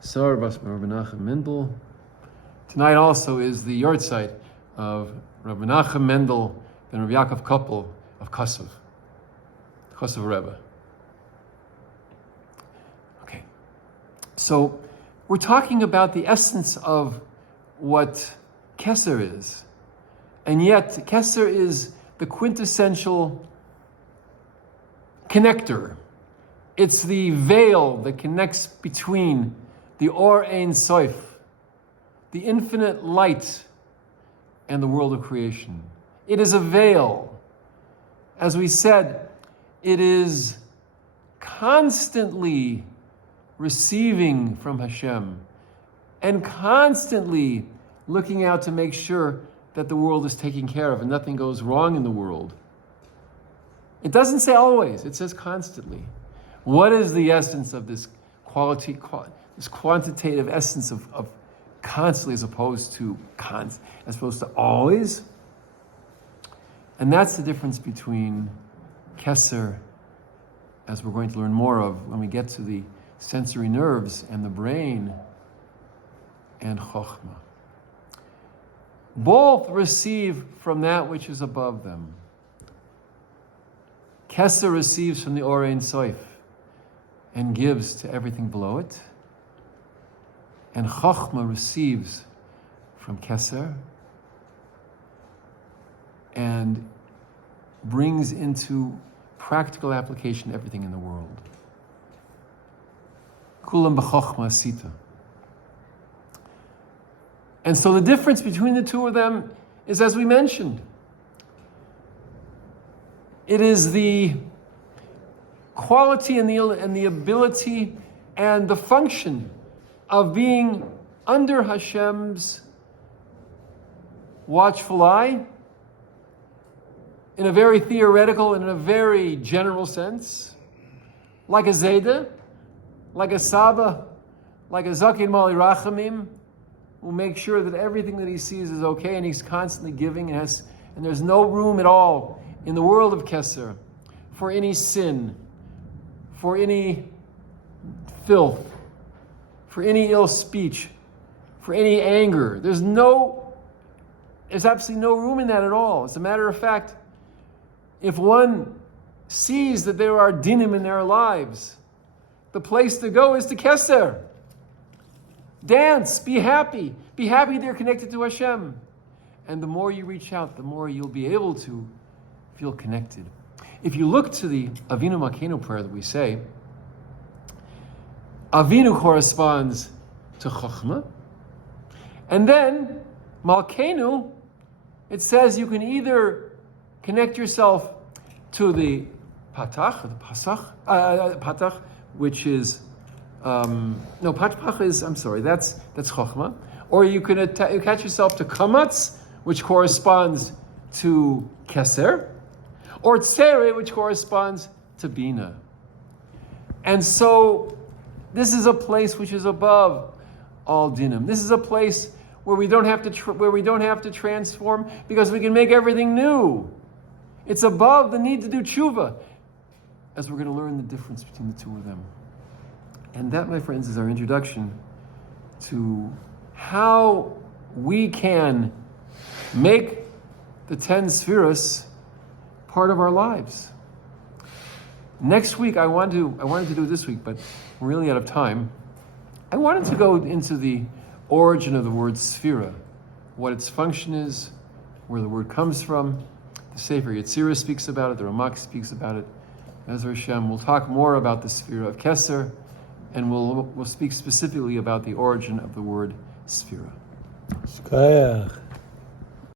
Sar Bas Rabbi Nachum Mendel. Tonight also is the yahrzeit of Rabbi Nachum Mendel and Rabbi Yaakov Koppel of Kosov Rebbe. Okay, so we're talking about the essence of what Keser is, and yet Keser is the quintessential connector. It's the veil that connects between the Or Ein Sof, the infinite light, and the world of creation. It is a veil. As we said, it is constantly receiving from Hashem and constantly looking out to make sure that the world is taken care of and nothing goes wrong in the world. It doesn't say always, it says constantly. What is the essence of this this quantitative essence of constantly as opposed to always? And that's the difference between Keser, as we're going to learn more of when we get to the sensory nerves and the brain, and Chokhmah. Both receive from that which is above them. Keser receives from the Or Ein Sof and gives to everything below it. And Chokhmah receives from Keser and brings into practical application everything in the world. Kulam b'chokhmah sita. And so the difference between the two of them is, as we mentioned, it is the quality and the ability and the function of being under Hashem's watchful eye in a very theoretical and in a very general sense, like a Zayda, like a Saba, like a Zakin Mali Rachamim, who makes sure that everything that he sees is okay and he's constantly giving and there's no room at all in the world of Keser for any sin, for any filth, for any ill speech, for any anger. There's absolutely no room in that at all. As a matter of fact, if one sees that there are dinim in their lives, the place to go is to Keser. Dance, be happy they're connected to Hashem. And the more you reach out, the more you'll be able to feel connected. If you look to the Avinu Malkeinu prayer that we say, Avinu corresponds to Chokhmah, and then Malkeinu, it says you can either connect yourself to the Patach, Patach, which is Patach is, that's Chokhmah, or you can attach yourself to Kamatz, which corresponds to Keser, or Tzere, which corresponds to Bina. And so this is a place which is above all dinim. This is a place where we don't have to transform because we can make everything new. It's above the need to do tshuva, as we're going to learn the difference between the two of them. And that, my friends, is our introduction to how we can make the 10 spheros part of our lives. Next week, I wanted to do it this week, but we're really out of time. I wanted to go into the origin of the word sphera, what its function is, where the word comes from. The Sefer Yetzirah speaks about it, the Ramak speaks about it. Ezra Hashem, we'll talk more about the sphera of Keser, and we'll speak specifically about the origin of the word sphera.